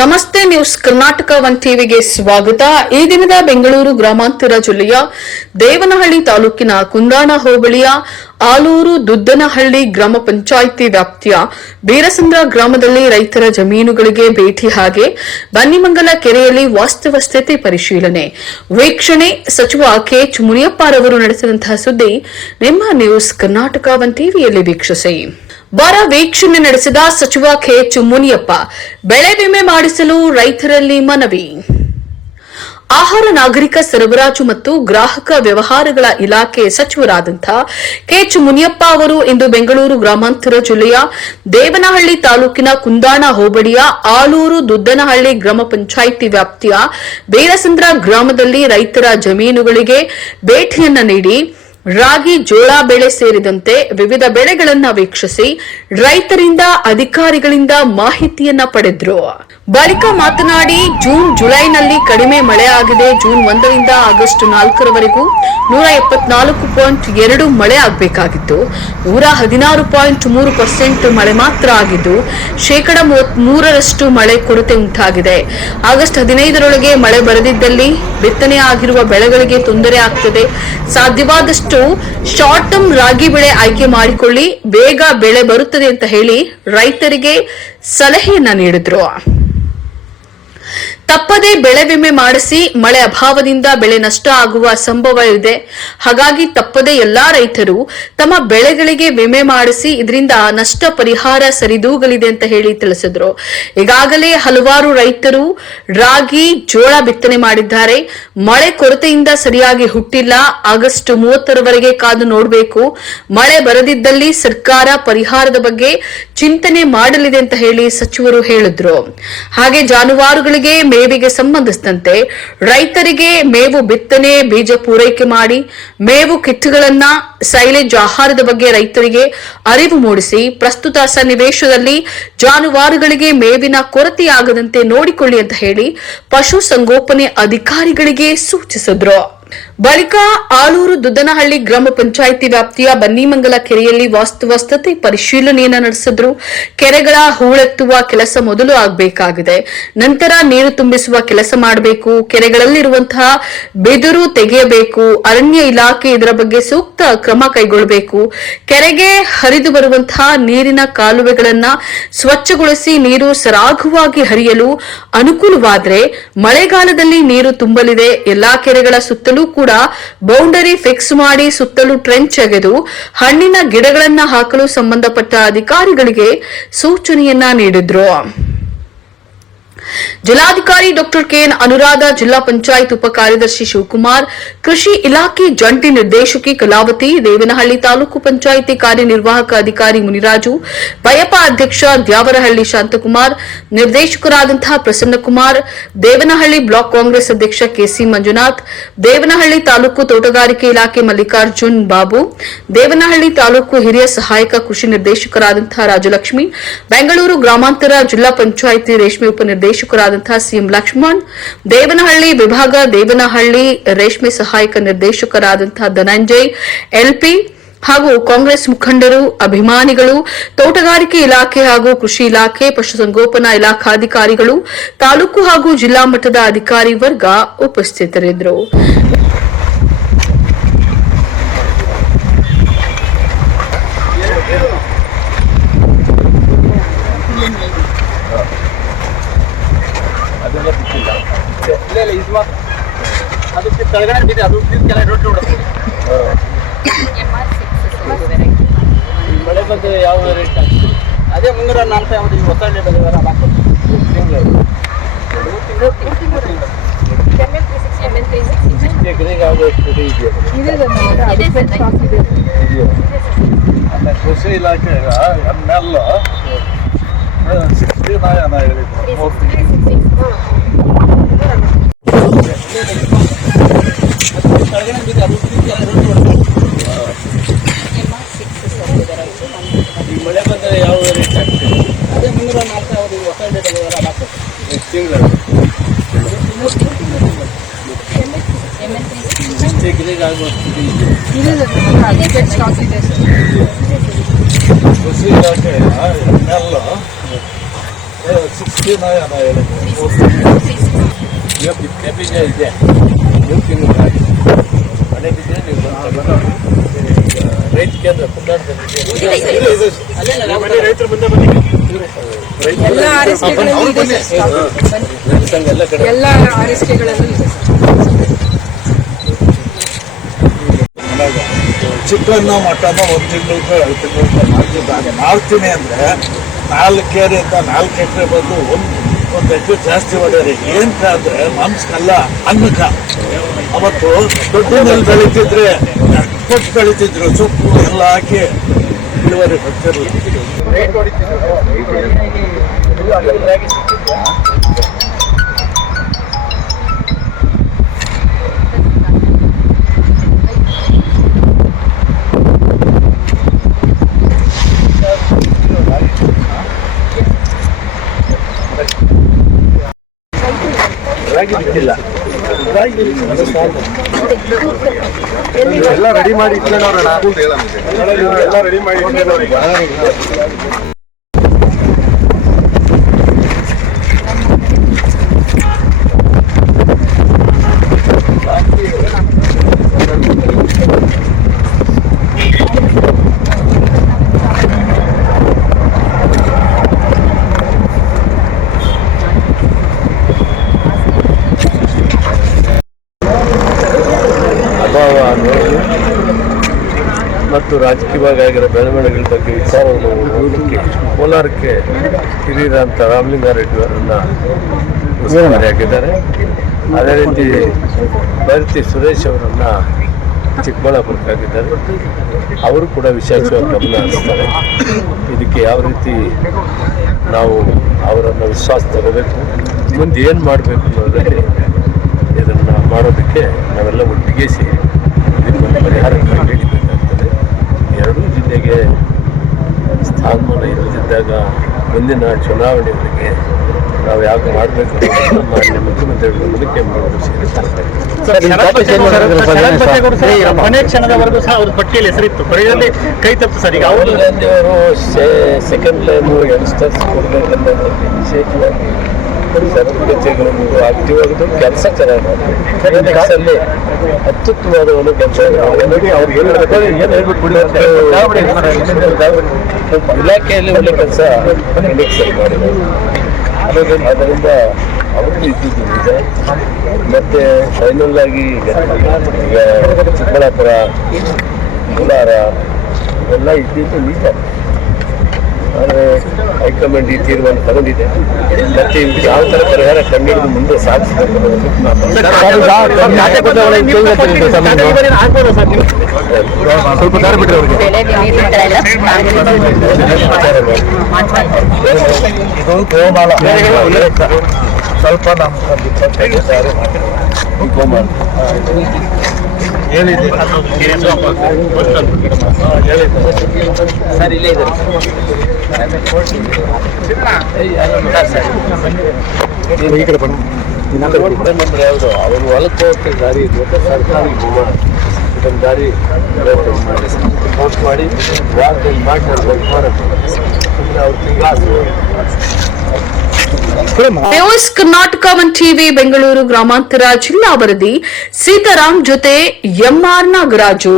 ನಮಸ್ತೆ news Karnataka one ಟಿವಿಗೆ ಸ್ವಾಗತ. ಈ ದಿನದ ಬೆಂಗಳೂರು ಗ್ರಾಮಾಂತರ ಜಿಲ್ಲೆಯ ದೇವನಹಳ್ಳಿ ತಾಲೂಕಿನ ಕುಂದಾಣ ಹೋಬಳಿಯ ಆಲೂರು ದುದ್ದನಹಳ್ಳಿ ಗ್ರಾಮ ಪಂಚಾಯಿತಿ ವ್ಯಾಪ್ತಿಯ ಬೀರಸಂದ್ರ ಗ್ರಾಮದಲ್ಲಿ ರೈತರ ಜಮೀನುಗಳಿಗೆ ಭೇಟಿ ಹಾಗೆ ಬನ್ನಿಮಂಗಲ ಕೆರೆಯಲ್ಲಿ ವಾಸ್ತವ ಸ್ಥಿತಿ ಪರಿಶೀಲನೆ ವೀಕ್ಷಣೆ ಸಚಿವ ಕೆಎಚ್ ಮುನಿಯಪ್ಪರವರು ನಡೆಸಿದಂತಹ ಸುದ್ದಿ ನಿಮ್ಮ ನ್ಯೂಸ್ ಕರ್ನಾಟಕ ಒನ್ ಟಿವಿಯಲ್ಲಿ ವೀಕ್ಷಿಸಿ. ಬರ ವೀಕ್ಷಣೆ ನಡೆಸಿದ ಸಚಿವ ಕೆಎಚ್ ಮುನಿಯಪ್ಪ, ಬೆಳೆ ವಿಮೆ ಮಾಡಿಸಲು ರೈತರಲ್ಲಿ ಮನವಿ. ಆಹಾರ ನಾಗರಿಕ ಸರಬರಾಜು ಮತ್ತು ಗ್ರಾಹಕ ವ್ಯವಹಾರಗಳ ಇಲಾಖೆ ಸಚಿವರಾದಂತಹ ಕೆಎಚ್ ಮುನಿಯಪ್ಪ ಅವರು ಇಂದು ಬೆಂಗಳೂರು ಗ್ರಾಮಾಂತರ ಜಿಲ್ಲೆಯ ದೇವನಹಳ್ಳಿ ತಾಲೂಕಿನ ಕುಂದಾಣ ಹೋಬಳಿಯ ಆಲೂರು ದುದ್ದನಹಳ್ಳಿ ಗ್ರಾಮ ಪಂಚಾಯಿತಿ ವ್ಯಾಪ್ತಿಯ ಬೀರಸಂದ್ರ ಗ್ರಾಮದಲ್ಲಿ ರೈತರ ಜಮೀನುಗಳಿಗೆ ಭೇಟಿಯನ್ನ ನೀಡಿ ರಾಗಿ, ಜೋಳ ಬೆಳೆ ಸೇರಿದಂತೆ ವಿವಿಧ ಬೆಳೆಗಳನ್ನು ವೀಕ್ಷಿಸಿ ರೈತರಿಂದ ಅಧಿಕಾರಿಗಳಿಂದ ಮಾಹಿತಿಯನ್ನ ಪಡೆದ್ರು. ಬಳಿಕ ಮಾತನಾಡಿ, ಜೂನ್ ಜುಲೈನಲ್ಲಿ ಕಡಿಮೆ ಮಳೆ ಆಗಿದೆ. ಜೂನ್ 1ರಿಂದ ಆಗಸ್ಟ್ 4ರವರೆಗೂ 174.2 ಮಳೆ ಆಗಬೇಕಾಗಿತ್ತು. 116.3% ಮಳೆ ಮಾತ್ರ ಆಗಿದ್ದು, 33% ಮಳೆ ಕೊರತೆ ಉಂಟಾಗಿದೆ. ಆಗಸ್ಟ್ 15ರೊಳಗೆ ಮಳೆ ಬರದಿದ್ದಲ್ಲಿ ಬಿತ್ತನೆ ಆಗಿರುವ ಬೆಳೆಗಳಿಗೆ ತೊಂದರೆ ಆಗ್ತದೆ. ಸಾಧ್ಯವಾದಷ್ಟು ಶಾರ್ಟ್ ಟರ್ಮ್ ರಾಗಿ ಬೆಳೆ ಆಯ್ಕೆ ಮಾಡಿಕೊಳ್ಳಿ, ಬೇಗ ಬೆಳೆ ಬರುತ್ತದೆ ಅಂತ ಹೇಳಿ ರೈತರಿಗೆ ಸಲಹೆಯನ್ನ ನೀಡಿದ್ರು. ತಪ್ಪದೇ ಬೆಳೆ ವಿಮೆ ಮಾಡಿಸಿ, ಮಳೆ ಅಭಾವದಿಂದ ಬೆಳೆ ನಷ್ಟ ಆಗುವ ಸಂಭವ ಇದೆ. ಹಾಗಾಗಿ ತಪ್ಪದೇ ಎಲ್ಲಾ ರೈತರು ತಮ್ಮ ಬೆಳೆಗಳಿಗೆ ವಿಮೆ ಮಾಡಿಸಿ, ಇದರಿಂದ ನಷ್ಟ ಪರಿಹಾರ ಸರಿದೂಗಲಿದೆ ಅಂತ ಹೇಳಿ ತಿಳಿಸಿದ್ರು. ಈಗಾಗಲೇ ಹಲವಾರು ರೈತರು ರಾಗಿ, ಜೋಳ ಬಿತ್ತನೆ ಮಾಡಿದ್ದಾರೆ. ಮಳೆ ಕೊರತೆಯಿಂದ ಸರಿಯಾಗಿ ಹುಟ್ಟಿಲ್ಲ. ಆಗಸ್ಟ್ 30ರವರೆಗೆ ಕಾದು ನೋಡಬೇಕು. ಮಳೆ ಬರದಿದ್ದಲ್ಲಿ ಸರ್ಕಾರ ಪರಿಹಾರದ ಬಗ್ಗೆ ಚಿಂತನೆ ಮಾಡಲಿದೆ ಅಂತ ಹೇಳಿ ಸಚಿವರು ಹೇಳಿದ್ರು. ಹಾಗೆ ಜಾನುವಾರುಗಳಿಗೆ ಮೇವಿಗೆ ಸಂಬಂಧಿಸಿದಂತೆ ರೈತರಿಗೆ ಮೇವು ಬಿತ್ತನೆ, ಬೀಜ ಪೂರೈಕೆ ಮಾಡಿ, ಮೇವು ಕಿಟ್ಗಳನ್ನ, ಸೈಲೇಜ್ ಆಹಾರದ ಬಗ್ಗೆ ರೈತರಿಗೆ ಅರಿವು ಮೂಡಿಸಿ, ಪ್ರಸ್ತುತ ಸನ್ನಿವೇಶದಲ್ಲಿ ಜಾನುವಾರುಗಳಿಗೆ ಮೇವಿನ ಕೊರತೆಯಾಗದಂತೆ ನೋಡಿಕೊಳ್ಳಿ ಅಂತ ಹೇಳಿ ಪಶು ಸಂಗೋಪನೆ ಅಧಿಕಾರಿಗಳಿಗೆ ಸೂಚಿಸಿದ್ರು. ಬಳಿಕ ಆಲೂರು ದುದ್ದನಹಳ್ಳಿ ಗ್ರಾಮ ಪಂಚಾಯಿತಿ ವ್ಯಾಪ್ತಿಯ ಬನ್ನಿಮಂಗಲ ಕೆರೆಯಲ್ಲಿ ವಾಸ್ತವ ಸ್ಥಿತಿ ಪರಿಶೀಲನೆಯನ್ನು ನಡೆಸಿದ್ರು. ಕೆರೆಗಳ ಹೂಳೆತ್ತುವ ಕೆಲಸ ಮೊದಲು ಆಗಬೇಕಾಗಿದೆ. ನಂತರ ನೀರು ತುಂಬಿಸುವ ಕೆಲಸ ಮಾಡಬೇಕು. ಕೆರೆಗಳಲ್ಲಿರುವಂತಹ ಬಿದಿರು ತೆಗೆಯಬೇಕು. ಅರಣ್ಯ ಇಲಾಖೆ ಇದರ ಬಗ್ಗೆ ಸೂಕ್ತ ಕ್ರಮ ಕೈಗೊಳ್ಳಬೇಕು. ಕೆರೆಗೆ ಹರಿದು ಬರುವಂತಹ ನೀರಿನ ಕಾಲುವೆಗಳನ್ನ ಸ್ವಚ್ಛಗೊಳಿಸಿ ನೀರು ಸರಾಗವಾಗಿ ಹರಿಯಲು ಅನುಕೂಲವಾದರೆ ಮಳೆಗಾಲದಲ್ಲಿ ನೀರು ತುಂಬಲಿದೆ. ಎಲ್ಲಾ ಕೆರೆಗಳ ಸುತ್ತಲೂ ಕೂಡ ಬೌಂಡರಿ ಫಿಕ್ಸ್ ಮಾಡಿ ಸುತ್ತಲೂ ಟ್ರೆಂಚ್ ಅಗೆದು ಹಣ್ಣಿನ ಗಿಡಗಳನ್ನ ಹಾಕಲು ಸಂಬಂಧಪಟ್ಟ ಅಧಿಕಾರಿಗಳಿಗೆ ಸೂಚನೆಯನ್ನ ನೀಡಿದ್ರು. ಜಿಲ್ಲಾಧಿಕಾರಿ ಡಾಕ್ಟರ್ ಕೆಎನ್ ಅನುರಾಧ, ಜಿಲ್ಲಾ ಪಂಚಾಯತ್ ಉಪ ಕಾರ್ಯದರ್ಶಿ ಶಿವಕುಮಾರ್, ಕೃಷಿ ಇಲಾಖೆ ಜಂಟಿ ನಿರ್ದೇಶಕಿ ಕಲಾವತಿ, ದೇವನಹಳ್ಳಿ ತಾಲೂಕು ಪಂಚಾಯಿತಿ ಕಾರ್ಯನಿರ್ವಾಹಕ ಅಧಿಕಾರಿ ಮುನಿರಾಜು, ಬಯಪ ಅಧ್ಯಕ್ಷ ದ್ಯಾವರಹಳ್ಳಿ ಶಾಂತಕುಮಾರ್, ನಿರ್ದೇಶಕರಾದಂತಹ ಪ್ರಸನ್ನಕುಮಾರ್, ದೇವನಹಳ್ಳಿ ಬ್ಲಾಕ್ ಕಾಂಗ್ರೆಸ್ ಅಧ್ಯಕ್ಷ ಕೆಸಿ ಮಂಜುನಾಥ್, ದೇವನಹಳ್ಳಿ ತಾಲೂಕು ತೋಟಗಾರಿಕೆ ಇಲಾಖೆ ಮಲ್ಲಿಕಾರ್ಜುನ್ ಬಾಬು, ದೇವನಹಳ್ಳಿ ತಾಲೂಕು ಹಿರಿಯ ಸಹಾಯಕ ಕೃಷಿ ನಿರ್ದೇಶಕರಾದಂತಹ ರಾಜಲಕ್ಷ್ಮಿ, ಬೆಂಗಳೂರು ಗ್ರಾಮಾಂತರ ಜಿಲ್ಲಾ ಪಂಚಾಯಿತಿ ರೇಷ್ಮೆ ಉಪನಿರ್ದೇಶಕರಾದಂತಹ ಸಿಎಂ ಲಕ್ಷ್ಮಣ್, ದೇವನಹಳ್ಳಿ ವಿಭಾಗ ದೇವನಹಳ್ಳಿ ರೇಷ್ಮೆ ಸಹಾಯಕ ನಿರ್ದೇಶಕರಾದಂತಹ ಧನಂಜಯ್ ಎಲ್ಪಿ ಹಾಗೂ ಕಾಂಗ್ರೆಸ್ ಮುಖಂಡರು, ಅಭಿಮಾನಿಗಳು, ತೋಟಗಾರಿಕೆ ಇಲಾಖೆ ಹಾಗೂ ಕೃಷಿ ಇಲಾಖೆ, ಪಶುಸಂಗೋಪನಾ ಇಲಾಖಾಧಿಕಾರಿಗಳು, ತಾಲೂಕು ಹಾಗೂ ಜಿಲ್ಲಾ ಮಟ್ಟದ ಅಧಿಕಾರಿ ವರ್ಗ ಉಪಸ್ಥಿತರಿದ್ದರು. ಅದಕ್ಕೆ ಕೆಳಗಡೆ ಬಿದ್ದೆ, ಅದು ಕೆಳಗೆ ರೊಟ್ಟಿ ಹೊಡೋದು. ಮಳೆ ಬಂದು ಯಾವ ರೇಟ್ ಅದೇ 304 ಯಾವುದು ಹೊಸ ಬಂದಿದ್ದಾರೆ ಕೃಷಿ ಇಲಾಖೆ ಎಮ್ಮೆಲ್ಲ 69 ಹೇಳಿದ್ರು. ಮಳೆ ಬಂದರೆ ಯಾವ ರೇಟ್ ಆಗ್ತದೆ ಅದೇ 304 ಯಾವುದು ಹೊಸ ತಿಂಗಳು ಕೃಷಿ ಇಲಾಖೆ ಎಲ್ಲ 16 ಈಗ ಬಿತ್ತನೆ ಬೀಜ ಇದೆ 3 ತಿಂಗಳು ಆಗಿದೆ. ಮಳೆ ಬಿದ್ದರೆ ನೀವು ರೈತ ಕೇಂದ್ರ ಕುಂದಾಣದಲ್ಲಿ ರೈತರ ಮುಂದೆ ಬಂದಿದೆ. ಎಲ್ಲ ಆರೈಕೆಗಳಲ್ಲೂ ಇದೆ ಸರ್. ಎಲ್ಲ ಕಡೆ ಎಲ್ಲ ಆರೈಕೆಗಳಲ್ಲೂ ಇದೆ ಸರ್. ಚಿಕನ್ ಮಟನ್ 1 ತಿಂಗಳಿಗೆ 2 ತಿಂಗಳಿಗೆ ಮಾಡ್ತೀನಿ ಅಂದ್ರೆ 4 ಕೆರೆಯಿಂದ 4 ಎಕರೆ ಬಂದು ಒಂದು ಎಕರೆ ಜಾಸ್ತಿ ಮಾಡ್ಯಾರೆ. ಏನಕ್ಕ ಅಂದ್ರೆ ಮಾಂಸಕ್ಕಲ್ಲ, ಅನ್ನಕ್ಕ. ಅವತ್ತು ದೊಡ್ಡನಲ್ಲಿ ಬೆಳೀತಿದ್ರೆ ಕೊಟ್ಟು ಬೆಳೀತಿದ್ರು, ಸೊಪ್ಪು ಎಲ್ಲ ಹಾಕಿ ಇಳುವರಿ ಬರ್ತಿರ್ಲಿಲ್ಲ. ರಾಗಿ ಬಿಟ್ಟಿಲ್ಲ. ಎಲ್ಲ ರೆಡಿ ಮಾಡಿ ಎಲ್ಲ ರೆಡಿ ಮಾಡಿ ಮತ್ತು ರಾಜಕೀಯವಾಗಿ ಆಗಿರೋ ಬೆಳವಣಿಗೆಗಳ ಬಗ್ಗೆ ವಿಚಾರವನ್ನು ನೋಡಲಿಕ್ಕೆ ಕೋಲಾರಕ್ಕೆ ಹಿರಿಯರಂತ ರಾಮಲಿಂಗಾರೆಡ್ಡಿ ಅವರನ್ನು ಉಸ್ತುವಾರಿಯಾಗಿದ್ದಾರೆ. ಅದೇ ರೀತಿ ಭೈರತಿ ಸುರೇಶ್ ಅವರನ್ನು ಚಿಕ್ಕಬಳ್ಳಾಪುರಕ್ಕಾಗಿದ್ದಾರೆ. ಅವರು ಕೂಡ ವಿಶೇಷವಾಗಿ ಗಮನ ಹರಿಸ್ತಾರೆ. ಇದಕ್ಕೆ ಯಾವ ರೀತಿ ನಾವು ಅವರನ್ನು ವಿಶ್ವಾಸ ತಗೋಬೇಕು, ಮುಂದೆ ಏನು ಮಾಡಬೇಕು ಅನ್ನೋದರಲ್ಲಿ ಇದನ್ನು ಮಾಡೋದಕ್ಕೆ ನಾವೆಲ್ಲ ಒಟ್ಟಿಗೆ ಸೇರಿ ಇದಕ್ಕೊಂದು ಪರಿಹಾರ ಕಂಡುಹಿಡಿಬೇಕಾಗ್ತದೆ. ಎರಡೂ ಜಿಲ್ಲೆಗೆ ಸ್ಥಾನಮಾನ ಇಲ್ಲದಿದ್ದಾಗ ಮುಂದಿನ ಚುನಾವಣೆಗಳಿಗೆ ನಾವು ಯಾಕೆ ಮಾಡಬೇಕು ಮಾನ್ಯ ಮುಖ್ಯಮಂತ್ರಿಗಳ ಮೂಲಕ ಕೊನೆ ಕ್ಷಣದವರೆಗೂ ಸಹ ಅವ್ರ ಪಟ್ಟಿಯಲ್ಲಿ ಹೆಸರಿತ್ತು, ಕೊನೆಯಲ್ಲಿ ಕೈ ತಪ್ಪು ಸರ್. ಈಗ ರಾಹುಲ್ ಗಾಂಧಿ ಅವರು ಸೆಕೆಂಡ್ ಟೈಮು ಯಂಗ್ಸ್ಟರ್ಸ್ ಕೊಡಬೇಕನ್ನೋದು ವಿಶೇಷವಾಗಿ ಸರ್ವಕಚೇರಿಗಳು ಆಕ್ಟಿವ್ ಆಗಿದ್ದು ಕೆಲಸ ಚೆನ್ನಾಗಿ ಮಾಡಿದ್ರು. ಅತ್ಯುತ್ತಮವಾದ ಒಂದು ಕೆಲಸ ಇಲಾಖೆಯಲ್ಲಿ ಒಳ್ಳೆ ಕೆಲಸ ಮಾಡಿದ್ದಾರೆ. ಅದರಿಂದ ಅವ್ರದ್ದು ಇದ್ದಿದ್ದು ನಿಜ. ಮತ್ತೆ ಫೈನಲ್ ಆಗಿ ಈಗ ಚಿಕ್ಕಬಳ್ಳಾಪುರ, ಕೋಲಾರ ಇವೆಲ್ಲ ಇದ್ದಿದ್ದು ನಿಜ. ಆದರೆ ಹೈಕಮಾಂಡ್ ಈ ತೀರ್ಮಾನ ತಗೊಂಡಿದೆ. ಮತ್ತೆ ಇದಕ್ಕೆ ಯಾವ ಥರ ಪರಿಹಾರ ಕಂಡುಹಿಡಿದು ಮುಂದೆ ಸಾಗಿಸಬೇಕು ಇದು ಗೋಮಾಳ ಸ್ವಲ್ಪ ನಮ್ಗೊಂದು 25 ಸಾವಿರ ಗೋಮಾಳ ಹೇಳಿದೆ. ಸರ್ ಇಲ್ಲೇ ಇದೆ ಈ ಕಡೆ ಬನ್ನಿ. ಅಂದ್ರೆ ಯಾವುದು ಅವರು ಹೊಲಕ್ಕೆ ಹೋಗ್ತಾರೆ ದಾರಿ ಮತ್ತೆ ಸರ್ಕಾರಿ ಗೋಮಾಳ ಇದೊಂದು ದಾರಿ ಪೋಸ್ಟ್ ಮಾಡಿ ಮಾಡಿ ಅವ್ರು ತಿಂಗಾಸು ನ್ಯೂಸ್ ಕರ್ನಾಟಕ 1 ಟಿವಿ ಬೆಂಗಳೂರು ಗ್ರಾಮಾಂತರ ಜಿಲ್ಲಾ ವರದಿ ಸೀತಾರಾಮ್ ಜೊತೆ ಎಂಆರ್ ನಾಗರಾಜು.